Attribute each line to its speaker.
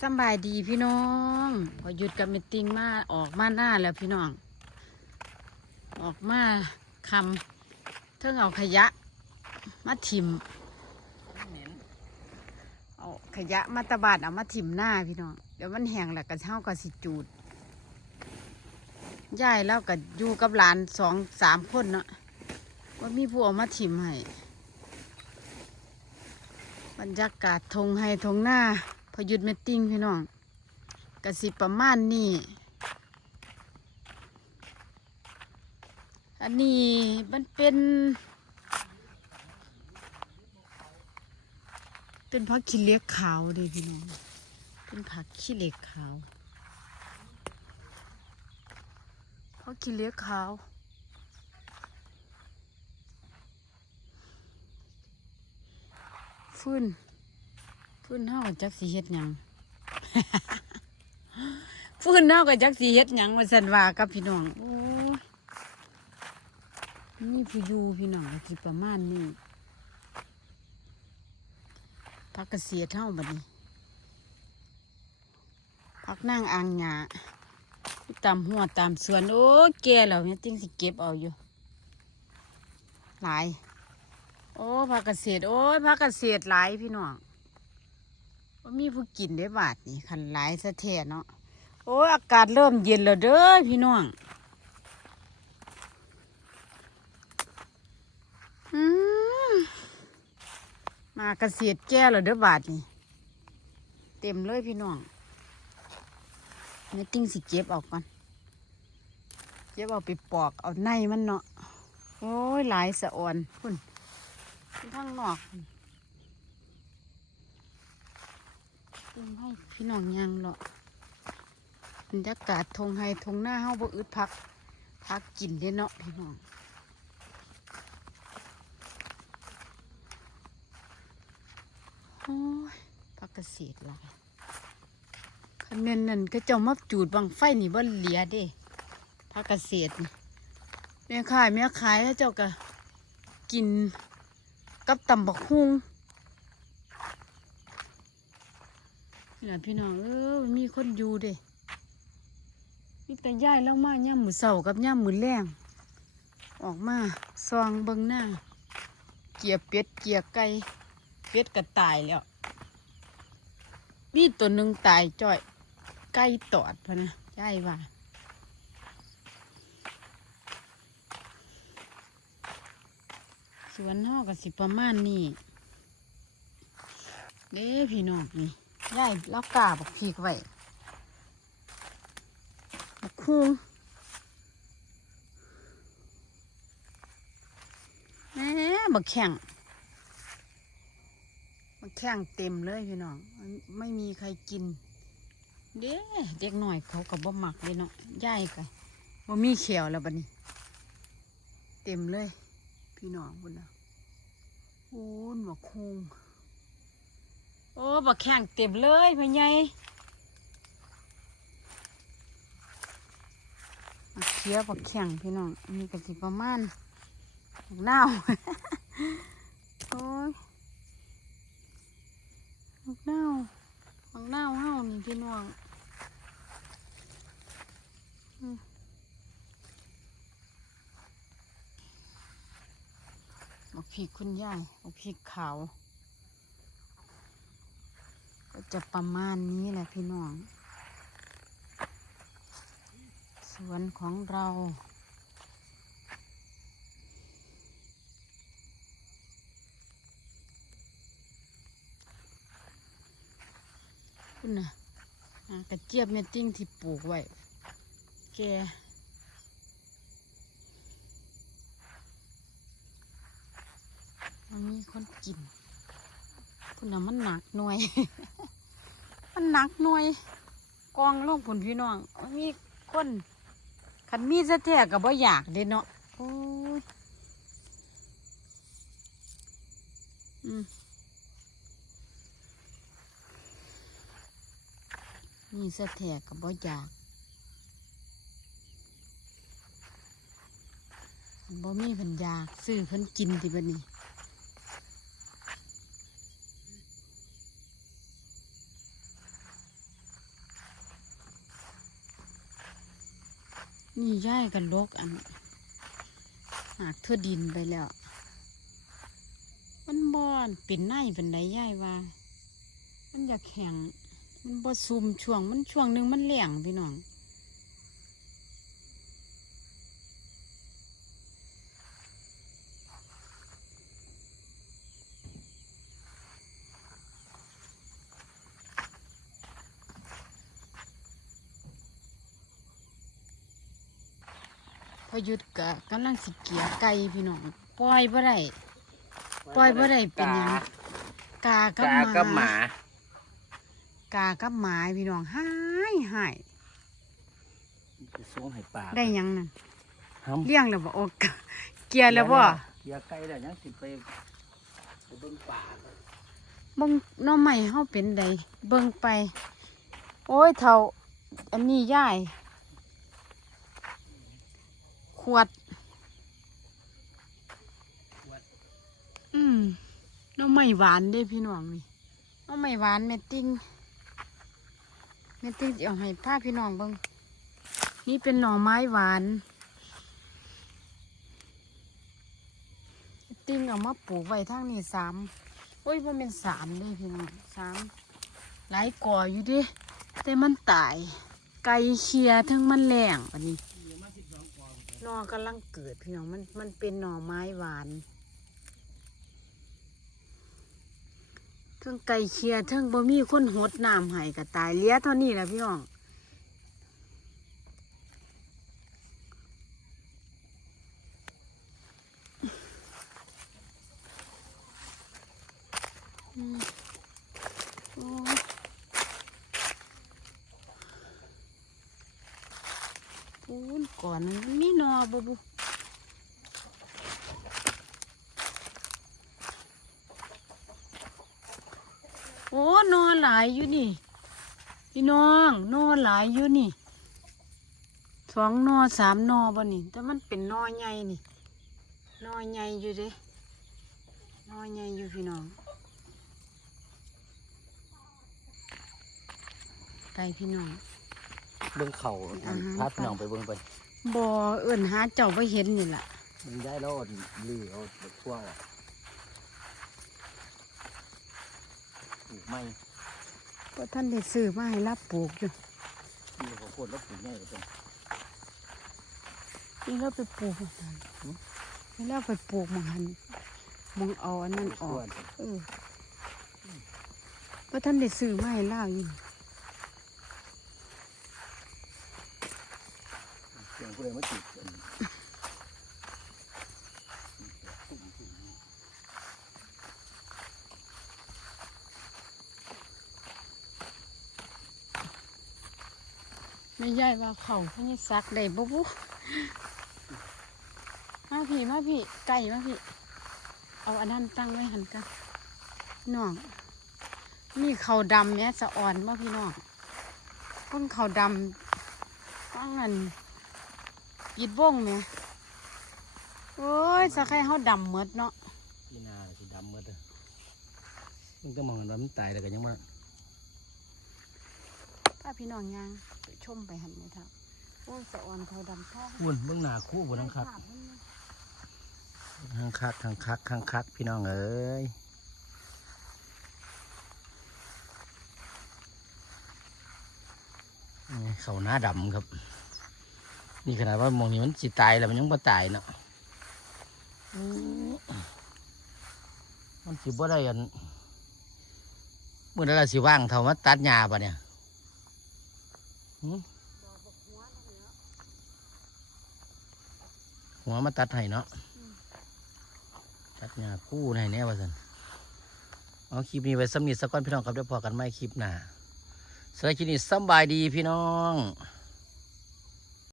Speaker 1: สบายดีพี่น้อง พอหยุดกับเมตติงมาออกมาหน้าแล้วพี่น้อง ออกมาคำเทิงเอาขยะ มาถิมเอาขยะมาตะบาดเอามาถิมหน้าพี่น้อง เดี๋ยวมันแห้งแล้วก็เช่าก็สิจูดย่ายแล้วก็อยู่กับหลานสองสามคนเนาะว่ามีผู้เอามาถิมให้บรรยากาศทงให้ทงหน้า พอหยุดเมตติ้งพี่น้องกสิประมาณนี้ อันนี้มันเป็นเป็นผักขี้เหล็กขาวเลยพี่น้อง เป็นผักขี้เหล็กขาวผักขี้เหล็กขาวฟื้น ฟื้นเฮากับจักสีเฮ็ดหยังฟื้นเฮากับจักสีเฮ็ดหยังว่าสันว่ากับพี่น้องโอ้นี่ผู้อยู่พี่น้องก็สิประมาณนี้พักเกษียณเฮาบัดนี้พักนั่งอ่างหญ้าตามหัวตามสวน โอ้แก่แล้วแม่ติ้งสิเก็บเอาอยู่ หลาย โอ้พักเกษตรโอ้ยพักเกษตรหลายพี่น้อง ว่ามีผู้กินได้บาทนี่คันหลายสะเทเนาะโอ้อากาศเริ่มเย็นแล้วเด้อพี่น้องอืมมาเกษตรแก่แล้วเด้อบาทนี่เต็มเลยพี่น้องเนื้อติ้งสิเก็บออกก่อนเก็บเอาไปปอกเอาในมันเนาะโอ้ยหลายสะอ่อนพุ่นข้างนอกพุ่น เตรียมให้พี่น้องยังเหรอบรรยากาศทงไฮทงหน้าเฮาบ่อึดพัก พักกินเด้เนาะพี่น้องโอ้ยพักเกษตรหลายคันแม่นนั่นก็เจ้ามาจูดบังไฟนี่บ่เหลียเด้พักเกษตรนี่แม่ขายแม่ขายแล้วเจ้าก็กินกับตำบักฮุง นี่ล่ะพี่น้องเออมีคนอยู่เด้มีแต่ย่ายแล้วมาย่ามมือเสากับย่ามมือแรงออกมาซองเบิงหน้า เกียเป็ดเกียไก่เป็ดก็ตายแล้วมีตัวหนึ่งตายจ้อยไก่ตอดพะนะย่ายว่าสวนห่อกับสิประมาณนี้เด้พี่น้องนี่ ยายเล่ากาบักพีกไว้บักคุงแม่บักแข่งบักแข่งเต็มเลยพี่น้องไม่มีใครกิน เด้เด็กหน่อยเขากับบ่หมักเลยเนาะยายกันบ่มีเขียวแล้วบัดนี้ เต็มเลย พี่น้องบุญนะโอ้นบักคุง โอ้บักแข่งเต็มเลยพ่อใหญ่มาเคี้ยวบักแข่งพี่น้องอันนี้ก็สิประมาณบักนาโอ้ยบักเน่าบักเน่าวเฮานี่พี่น้องบักพริกคุณยายบักพริกขาว ก็จะประมาณนี้แหละพี่น้อง สวนของเราคุณนะกระเจี๊ยบเมตติ้งที่ปลูกไว้ แกมันมีคนกิน คุณน่ะมันหนักหน่วย มันหนักหน่วย กองลงผลพี่น้อง มีคนขันมีซะแท้กับบ่อยากเด้เนาะโอ้ยอืมมีซะแท้กับบ่อยากบ่มีเพิ่นยากซื้อเพิ่นกินติบัดนี้ นี่ย่ายกันลกอันหากเธอดินไปแล้ว มันบอนเป็นไนเป็นไดย่ายว่า มันอยากแข็งมันบ่ซุมช่วงมันช่วงหนึ่งมันแหลงพี่น้อง พอหยุดกะกำลังสิเกียไก่พี่น้องปล่อยบ่ได้ปล่อยบ่ได้เป็นหยังกากับ
Speaker 2: กา
Speaker 1: หมา
Speaker 2: กับหมา
Speaker 1: กากับหมาพี่น้องหายหาย
Speaker 2: ไปส่งให้ป่า
Speaker 1: ได้หยังนั่น
Speaker 2: ห้ำ
Speaker 1: เลี้ยงแล้วบ่โอกะเกียร์แล้วบ่
Speaker 2: เกียร์ไก่แล้วยังสิไปไปเบิ่งป่า
Speaker 1: เบิ่งหน้อใหม่เฮาเป็นใดเบิ่งไป โอ้ยเฒ่าอันนี้ยาย ขวด อืมหน้อใหม่หวานเด้พี่น้องนี่หน้อใหม่หวานแม่ติ้งแม่ติ้งสิเอาให้พาพี่น้องเบิ่งนี่เป็นหน่อไม้หวานแม่ติ้งเอามาปลูกไว้ทางนี้สามโอ้ยบ่แม่นสามเด้พี่น้องสามหลายก่ออยู่เดิแต่มันตาย ไก่เคียทั้งมันแหลงอันนี้ห นอกำลังเกิดพี่น้องมันมันเป็นหน่อไม้หวานเทั้งไก่เคียเทั้งบ่มีคนหดน้ำให้ก็ตายเลี้ยเท่านี้แหละพี่น้อง ปูนก่อนนั้นมันมีหนอบ่บุโอ้นอนหลายอยู่นี่ พี่น้องนอนหลายอยู่นี่สองนอสามนอบ่นี่ แต่มันเป็นนอใหญ่นี่นอใหญ่อยู่เด้นอใหญ่อยู่พี่น้องไปพี่น้อง
Speaker 2: เบิ่งเขา
Speaker 1: อ่าฮะ
Speaker 2: พาพี่น้องไปเบิ่งไป
Speaker 1: บ่เอิ่นหาเจ้าไ่เห็นนี่ล่ะ
Speaker 2: มันได้แล้วลือเอาทั่วออกปลูกไม่
Speaker 1: เพราะท่านได้ซื้อมาให้รับปลูกอยู่
Speaker 2: ที่เขาโคตรแล้วปลูกง่ายกว่าเป็น
Speaker 1: นี่เราไปปลูกมันหันนี่เราไปปลูกมันหันมองเอาอันนั้นออก เออเพราะท่านได้ซื้อมาให้เล่าอยู่
Speaker 2: เสียง ผู้ใดมาติดอัน
Speaker 1: ไม่ย่ายว่าเขาพี่นี่ซักได้บ่บุมาพี่มาพี่ไก่มาพี่ เอาอันนั้นตั้งไว้หันกันน้องนี่เขาดำเนี่ยสะอ่อนมาพี่น้องต้นเขาดำตั้งอัน ยิดวงไหมโอ้ยสะไคร้เขาดำหมดเนาะ
Speaker 2: พี่นาสีดำหมดเลยมันก็มองว่ามันตายแล้วก็ยังมา
Speaker 1: ถ้าพี่น้องยางไปชมไปหันเลยครับโอ้ยสะอ่อนเขาวดำท้อง
Speaker 2: วุ่นเบื้องหน้าคู่บนทั้งคัก
Speaker 1: ภาพมันนะ
Speaker 2: ทั้งคักทั้งคักทั้งคัก พี่น้องเอ้ยนี่เขาหน้าดำครับ นี่ขนาดว่ามองนี้มันสิตายแล้วมันยังบ่ตายเนาะอืมมันสิบ่ได้อันเมื่อไรสิว่างเท่ามาตัดหญ้าปะเนี่ยหืมหัวมาตัดให้เนาะตัดหญ้าคู่ในแน่ว่าสันเอาคลิปนี้ไว้สำนีสักก้อนพี่น้องครับเดี๋ยวพอกันไม่คลิปหน้าสำหรับคลิปนี้สำบายดีพี่น้อง